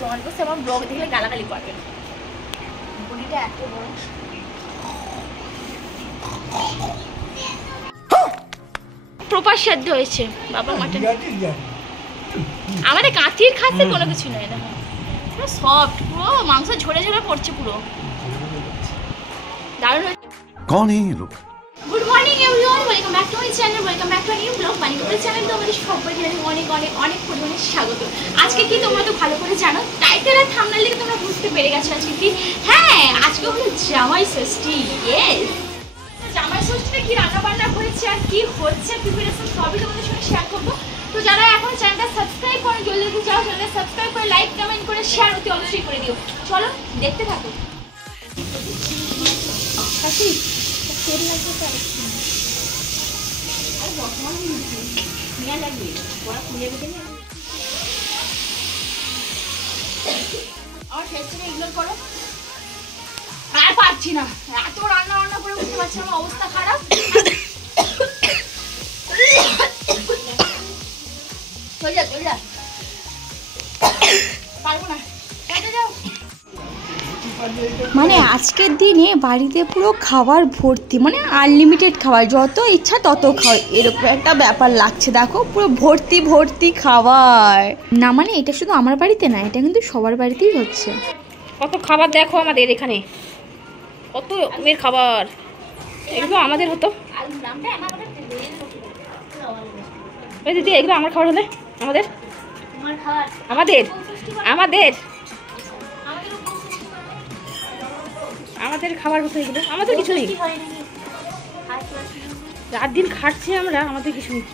তোমার কাছে আমার ব্লগ দেখলে গালাগালি করবে। বড়িটা এত বড়, প্রপার সেদ্ধ হয়েছে বাবা মাটন। আমাদের কাঁথির খাচ্ছে কোনো কিছু নয়, দেখো পুরো সফট, পুরো মাংস ঝরে ঝরে পড়ছে পুরো, দারুণ হয়েছে। कौन है ये लोग? Good morning everyone, welcome back to my channel, welcome back to new blog পানি কাপড় চ্যানেল। তোমাদের সবাইকে অনেক অনেক অনেক পরিমাণে স্বাগত। আজকে কি তোমরা তো ভালো করে জানো, টাইটেল আর থাম্বনেল দেখে তোমরা বুঝতে পেরে গেছো আজকে কি। হ্যাঁ, আজকে হলো জামাই ষষ্ঠী। ইয়েস, জামাই ষষ্ঠীতে কি রান্না বান্না হয়েছে আর কি হচ্ছে প্রিপারেশন সবই তোমাদের সঙ্গে শেয়ার করবো। তো যারা এখন চ্যানেলটা সাবস্ক্রাইব করে জলদি যাও, চ্যানেলটা সাবস্ক্রাইব করে লাইক কমেন্ট করে শেয়ার অতি অবশ্যই করে দিও। চলো দেখতে থাকো। তেল লাগবে তো আর বর্তমান নিয়ে লাগবে ওরা খুলে বেঁধে নিয়ে আমার ফেসটাকে ইগনোর করো। আর পারছি না, এত রান্না বান্না করে বুঝতে পারছি আমার অবস্থা খারাপ। চল যা চল যা, পারবো না, যাও। মানে আজকের দিনে বাড়িতে পুরো খাবার ভর্তি, মানে আনলিমিটেড খাবার, যত ইচ্ছা তত খাও, এরকম একটা ব্যাপার লাগছে। দেখো পুরো ভর্তি ভর্তি খাবার। না মানে এটা শুধু আমার বাড়িতে না, এটা কিন্তু সবার বাড়িতেই হচ্ছে। কত খাবার দেখো আমাদের এখানে, কত রকমের খাবার। এগুলো আমাদের হতো দিদি, এগুলো আমার খাবার হলে আমাদের আমাদের আমাদের আমাদের খাবার হতো এগুলো, আমাদের কিছু নেই। রাত দিন খাচ্ছি আমরা, আমাদের কিছু নেই।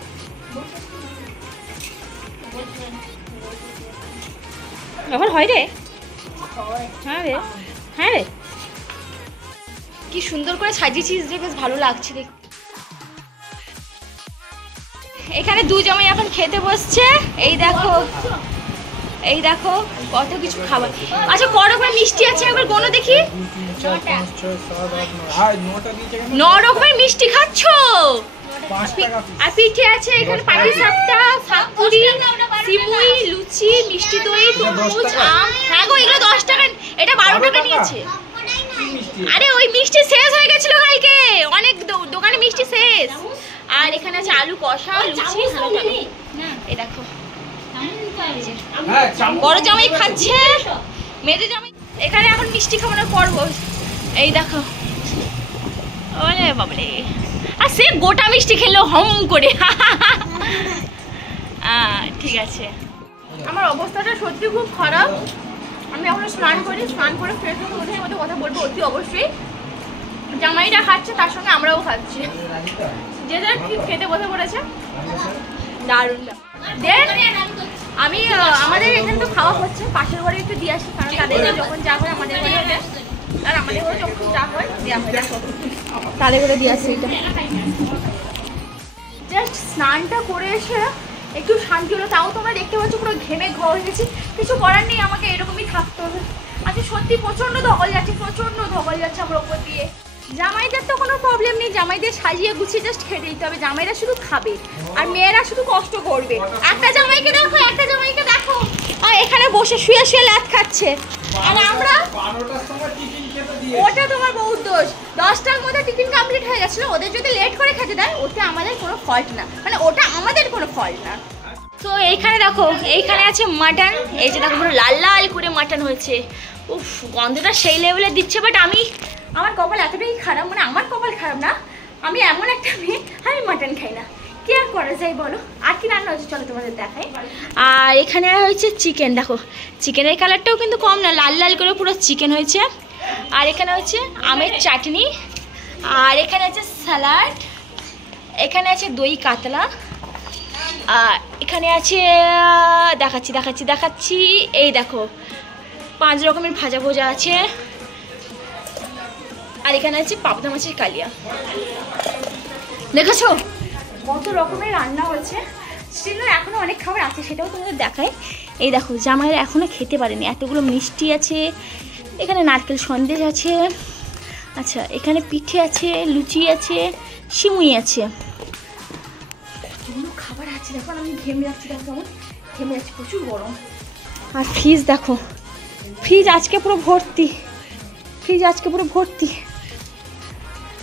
এখন হয় রে, হ্যাঁ রে, হ্যাঁ রে, কি সুন্দর করে সাজিয়েছিস রে, বেশ ভালো লাগছে দেখতে। এখানে দু জামাই এখন খেতে বসছে। এই দেখো, এই দেখো কত কিছু খাবার। আচ্ছা ক রকমের মিষ্টি আছে একবার গোনো দেখি। 9 রকমের মিষ্টি খাচ্ছ। আর পিঠে আছে এখানে, পাটিসাপটা, ফাঁকুড়ি, সিমুই, লুচি, মিষ্টি দই, তরমুজ, আম। হ্যাঁ গো, এগুলো 10 টাকা, এটা 12 টাকা নিয়েছে। আরে ওই মিষ্টি শেষ হয়ে গেছিল কালকে, অনেক দোকানে মিষ্টি শেষ। আর এখানে আছে আলু কষা, লুচি। এই দেখো বড় জামাই খাচ্ছে, মেজো জামাই। এখানে এখন মিষ্টি খাওয়ানোর পর্ব। এই দেখো, ওরে বাবারে, আর সে গোটা মিষ্টি খেলো হম করে। ঠিক আছে, আমার অবস্থাটা সত্যি খুব খারাপ। আমি এখন স্নান করি, স্নান করে ফ্রেশ হয়ে ওদের মধ্যে কথা বলবো অতি অবশ্যই। জামাইটা খাচ্ছে, তার সঙ্গে আমরাও খাচ্ছি, যে যার খেতে বসে পড়েছে। দারুণ। দেন আমি আমাদের এখানে তো খাওয়া হচ্ছে, পাশের ঘরে একটু দিয়ে আসি, কারণ তাদের যখন যা হয় আমাদের ঘরে দেয়, আর আমাদের ঘরে যখন যা হয় দেওয়া হয়, দেখো তাদের ঘরে দিয়ে আসছি। এটা জাস্ট স্নানটা করে এসে একটু শান্তি হলো, তাও তোমরা দেখতে পাচ্ছ পুরো ঘেমে ঘ হয়ে গেছি। কিছু করার নেই, আমাকে এরকমই থাকতে হবে। আজকে সত্যি প্রচণ্ড ধকল যাচ্ছে, প্রচণ্ড ধকল যাচ্ছে আমার ওপর দিয়ে। জামাইদের তো কোনো প্রবলেম নেই, জামাইদের সাজিয়ে গুছিয়ে জাস্ট খেতে দিতে হবে। জামাইরা শুধু খাবে আর মেয়েরা শুধু কষ্ট করবে। একটা জামাইকে দেখো, একটা জামাইকে দেখো, আর এখানে বসে শুয়ে শুয়ে লাত খাচ্ছে। আর আমরা, ওটা তোমার বহুত দোষ। 10টার মধ্যে টিফিন কমপ্লিট হয়ে গেছিলো, ওদের যদি লেট করে খেতে দেয় ওতে আমাদের কোনো ফল্ট না, মানে ওটা আমাদের কোনো ফল্ট না। তো এইখানে দেখো, এইখানে আছে মাটন। এই যে দেখো পুরো লাল লাল করে মাটন হয়েছে। উফ, গন্ধটা সেই লেভেলে দিচ্ছে। বাট আমার কপাল এতটাই খারাপ, মানে আমার কপাল খারাপ না, আমি এমন একটা মেয়ে, আমি মাটন খাই না। কি আর করা যায় বলো। আর কি রান্না হচ্ছে চলো তোমাদের দেখাই। আর এখানে হয়েছে চিকেন। দেখো চিকেনের কালারটাও কিন্তু কম না, লাল লাল করে পুরো চিকেন হয়েছে। আর এখানে হচ্ছে আমের চাটনি, আর এখানে আছে স্যালাড, এখানে আছে দই কাতলা, আর এখানে আছে দেখাচ্ছি দেখাচ্ছি দেখাচ্ছি এই দেখো 5 রকমের ভাজা ভোজা আছে। আর এখানে আছে পাবদা মাছের কালিয়া। দেখেছো কত রকমের রান্না হয়েছে। স্টিল এখনো অনেক খাবার আছে, সেটাও তোমাদের দেখায়। এই দেখো জামাইরা এখনো খেতে পারেনি, এতগুলো মিষ্টি আছে, এখানে নারকেল সন্দেশ আছে, আচ্ছা এখানে পিঠে আছে, লুচি আছে, সিমুই আছে, কতগুলো খাবার আছে। দেখো আমি ঘেমে যাচ্ছি, দেখো কেমন ঘেমে যাচ্ছি, প্রচুর গরম। আর ফ্রিজ দেখো, ফ্রিজ আজকে পুরো ভর্তি, ফ্রিজ আজকে পুরো ভর্তি,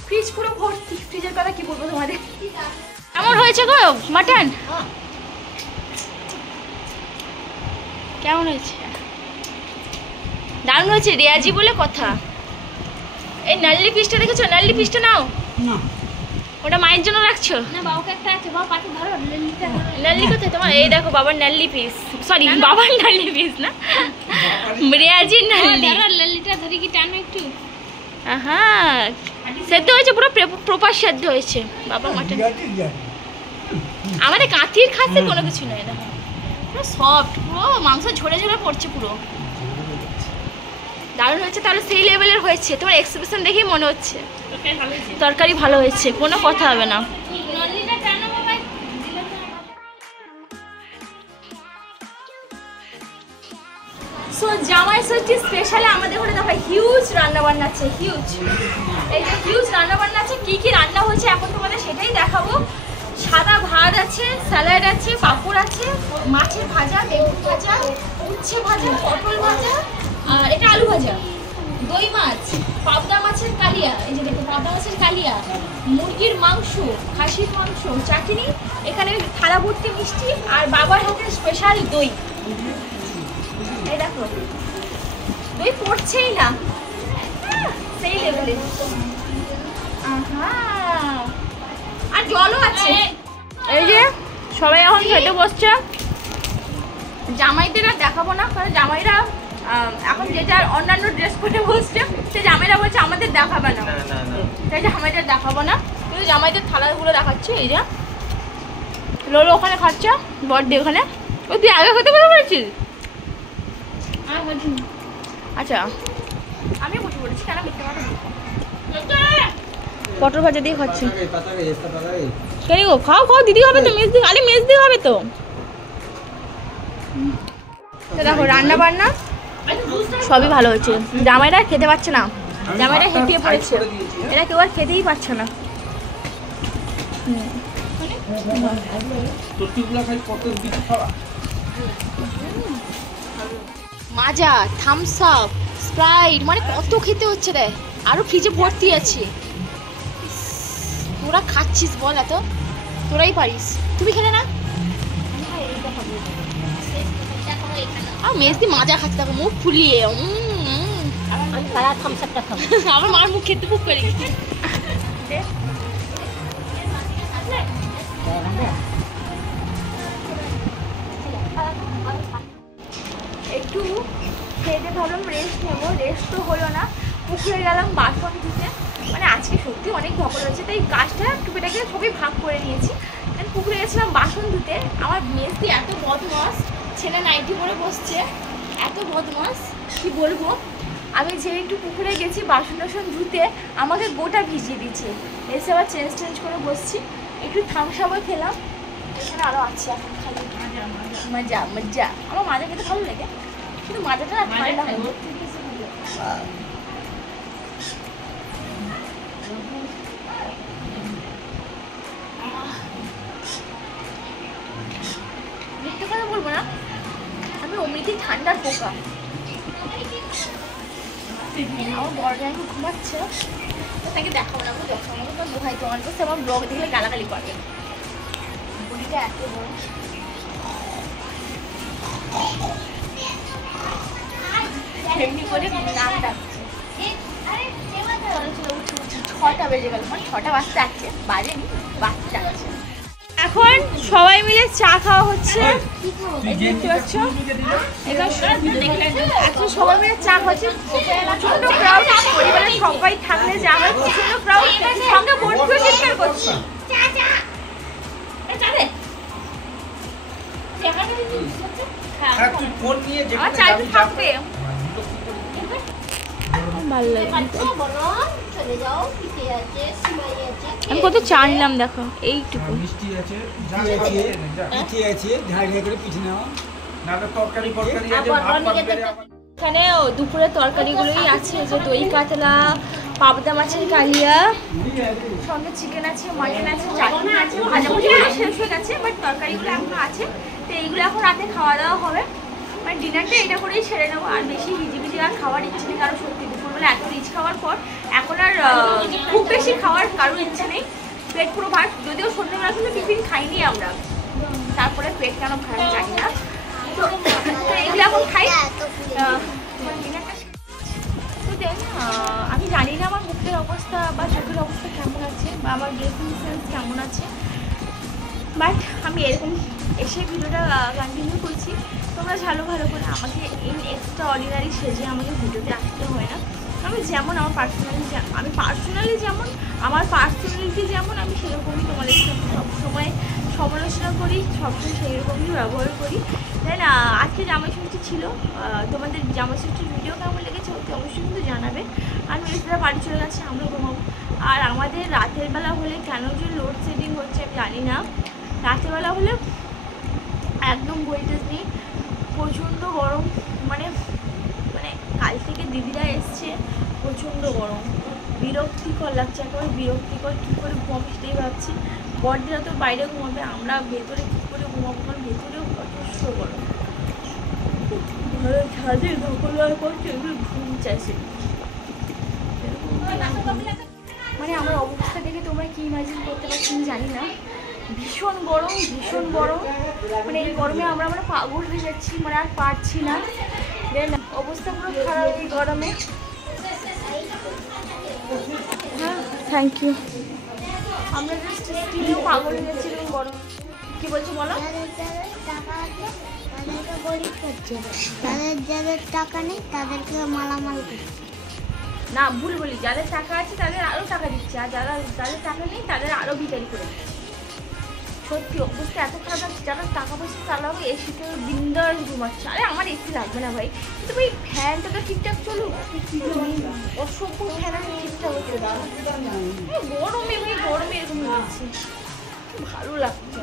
ফ্রিজ পুরো ভর্তি। ফ্রিজের কথা কি বলবো তোমাদের। কেমন হয়েছে গো মাটন? কেমন হয়েছে? দারুণ হয়েছে, রেয়াজি বলে কথা। এই নাল্লি পিসটা দেখেছো? নাল্লি পিসটা নাও না, ওটা মায়ের জন্য রাখছো না? বাবাকে একটা আছে, বাবা পাতে ধরো। নাল্লি কোথায় তোমার? এই দেখো বাবার নাল্লি পিস, সরি বাবার নাল্লি পিস না, রেয়াজির নাল্লি। নাল্লিটা ধরে কি টানো একটু। হ্যাঁ সেদ্ধ হয়েছে, পুরো প্রপার সেদ্ধ হয়েছে বাবা মাটন। আমাদের কাঁথির খাসি কোনো কিছু নয়, দেখো পুরো সফট, পুরো মাংস ঝরে ঝরে পড়ছে পুরো। দারুণ হয়েছে, তাহলে সেই লেভেলের হয়েছে। তোমার এক্সপ্রেশন দেখেই মনে হচ্ছে তরকারি ভালো হয়েছে, কোনো কথা হবে না। সো জামাই ষষ্ঠী স্পেশালে আমাদের ঘরে দেখো হিউজ রান্না বান্না আছে, হিউজ। এই যে হিউজ রান্না বান্না আছে, কি কি রান্না হয়েছে এখন তোমাদের সেটাই দেখাবো। সাদা ভাত আছে, স্যালাড আছে, পাঁপড় আছে, মাছের ভাজা, বেগুন ভাজা, উচ্ছে ভাজা, পটল ভাজা, আর এটা আলু ভাজা, দই মাছ, পাবদা মাছের কালিয়া, এই যে দেখো পাবদা মাছের কালিয়া, মুরগির মাংস, খাসির মাংস, চাটনি, এখানে থালা ভর্তি মিষ্টি, আর বাবার হাতের স্পেশাল দই। এই দেখো দই পড়ছেই না, সেই লেভেলে। আর জলও আছে। এই যে সবাই এখন খেতে বসছে। জামাইদের আর দেখাবো না, কারণ জামাইরা এখন যেটা অন্যান্য ড্রেস পরে বসছে, সে জামাইরা বলছে আমাদের দেখাবে না, তাই জামাইদের দেখাবো না। কিন্তু জামাইদের থালাগুলো দেখাচ্ছে। এই যে লোলো ওখানে খাচ্ছে, বড়দি ওখানে। ও তুই আগে খেতে বসে পড়েছিস? আচ্ছা আমি বসে পড়েছি, কেন মিথ্যে কথা বলবো। পটল ভাজা দিয়ে খাচ্ছি। কেন গো, খাও খাও, দিদি হবে তো, মেজ দিয়ে, আরে মেজ দিয়ে হবে তো। দেখো রান্না বান্না সবই ভালো হয়েছে। জামাইরা খেতে পারছে না, জামাইরা হেঁটিয়ে পড়েছে, এরা কেউ আর খেতেই পারছে না। মাজা, থামস আপ, স্প্রাইট, মানে কত খেতে হচ্ছে রে। আরো ফ্রিজে ভর্তি আছে। তোরা খাচ্ছিস বল, এত তোরাই পারিস, তুমি খেলে না। আর মেজদি মাজা খাচ্ছে, দেখো মুখ ফুলিয়ে। আমার মার মুখ খেতে খুব করে। একটু খেতে ভাবলাম রেস্ট নেবো, রেস্ট তো হলো না। পুকুরে গেলাম বাসন ধুতে, মানে আজকে সত্যি অনেক ধকল হচ্ছে, তাই কাজটা টুপিটাকে সবই ভাগ করে নিয়েছি। পুকুরে গেছিলাম বাসন ধুতে। আমার মেজদি এত বদমাস, ছেলে নাইটি পরে বসছে, এত বদমাস কি বলবো। আমি যে একটু পুকুরে গেছি বাসন টাসন ধুতে, আমাকে গোটা ভিজিয়ে দিচ্ছে। এসে আবার চেঞ্জ করে বসছি, একটু থামসাবো খেলাম। এখানে আরও আছে এখন, খালি মজা মজা। আমার মাজা খেতে ভালো লাগে, কিন্তু মাজাটা না ঠান্ডা হয়। মিথ্যে কথা বলবো না, আমি অমনিতেই ঠান্ডার পোকা। আমার বড় জায়গা ঘুমাচ্ছে, তাকে দেখাবো না, যখন আমার দোহাই তোমার কাছে, আমার ব্লগ দেখলে গালাগালি করবে। বডিটা এত বড়, এমনি করে নাম ডাকছে। 6টা বেজে গেল, মানে 6টা বাজতে আসছে, বাজেনি, বাজতে আসছে। এখন সবাই মিলে চা খাওয়া হচ্ছে, দেখতে পাচ্ছ। এখন সবাই মিলে চা খাচ্ছে, প্রচন্ড ক্রাউড। পরিবারের সবাই থাকলে যা হয়, প্রচন্ড ক্রাউড। সঙ্গে বন্ধু চিৎকার করছে। আমি কত চা নিলাম দেখো, এইটুকু। এখানে দুপুরের তরকারিগুলোই আছে, যে দই কাতলা, পাবদা মাছের কালিয়া, সঙ্গে চিকেন আছে, মাটন আছে, চাটনি আছে, ভাজা ভুজিগুলো শেষ হয়ে গেছে, বাট তরকারিগুলো এখনো আছে। তো এইগুলো এখন রাতে খাওয়া দাওয়া হবে। মানে ডিনারটা এটা করেই ছেড়ে নেবো, আর বেশি হিজিবিজি আর খাওয়ার ইচ্ছে নেই কারণ সত্যি দুপুরবেলা এত রিচ খাওয়ার পর এখন আর খুব বেশি খাওয়ার কারোর ইচ্ছে নেই। পেট পুরো ভাত, যদিও সন্ধ্যেবেলা কিন্তু টিফিন খাইনি আমরা, তারপরে পেট কেন ভাত জানি না। তো এগুলো এখন খাই। ডিনারটা তো দেন আমি জানি না আমার মুখের অবস্থা বা চোখের অবস্থা কেমন আছে বা আমার ড্রেসিং সেন্স কেমন আছে, বাট আমি এরকম এসে ভিডিওটা কন্টিনিউ করছি। তোমরা ভালো ভালো করে আমাকে এই এক্সট্রা অর্ডিনারি সেজে আমাকে ভিডিওতে আসতে হয় না। আমি যেমন আমার পার্সোনালি যেমন আমার পার্সোনালিটি যেমন আমি সেরকমই তোমাদের সাথে সবসময় সমালোচনা করি, সবসময় সেরকমই ব্যবহার করি। দেন আজকে জামাই ষষ্ঠী ছিল, তোমাদের জামাই ষষ্ঠীর ভিডিও কেমন লেগেছে অতি অবশ্যই কিন্তু জানাবে। আর মেয়েরা বাড়ি চলে গেছে, আমরা ঘুমাবো। আর আমাদের রাতের বেলা হলে কেন যে লোডশেডিং হচ্ছে আমি জানি না, রাতের বেলা হলে একদম ভোল্টেজ নেই, প্রচণ্ড গরম। মানে মানে কাল থেকে দিদিরা এসছে, প্রচণ্ড গরম, বিরক্তিকর লাগছে, একেবারে বিরক্তিকর। কী করে ঘুমাবো সেটাই ভাবছি। বড়দিরা তো বাইরে ঘুমাবে, আমরা ভেতরে কী করে ঘুমাবো, কারণ ভেতরেও যথেষ্ট গরম। ছাদে ধকলার করছে, ঘুম চাইছে। মানে আমার অবস্থা দেখে তোমরা কি ইমাজিন করতে পারছো আমি জানি না। ভীষণ গরম, ভীষণ গরম। মানে এই গরমে আমরা পাগল হয়ে যাচ্ছি, মানে আর পারছি না। দেন অবস্থা পুরো খারাপ এই গরমে। হ্যাঁ, থ্যাংক ইউ। আমরা জাস্ট স্টিলেও পাগল হয়ে যাচ্ছি এরকম গরম। কি বলছো বলো? যাদের টাকা নেই তাদেরকে মালামাল করছে। না, ভুল বলি, যাদের টাকা আছে তাদের আরও টাকা দিচ্ছে, আর যাদের টাকা নেই তাদের আরও ভিটারি করে দিচ্ছে। সত্যি অবস্থা এত খারাপ লাগছে। যারা টাকা পয়সা চালাবে এসিতে বিন্দাস ঘুমাচ্ছে। আরে আমার এসি লাগবে না ভাই, কিন্তু ভাই ফ্যানটা তো ঠিকঠাক চলুক। অসভ্য ফ্যান আমি ঠিকঠাক হচ্ছে গরমে, ভাই গরমে এরকম হচ্ছে, ভালো লাগছে।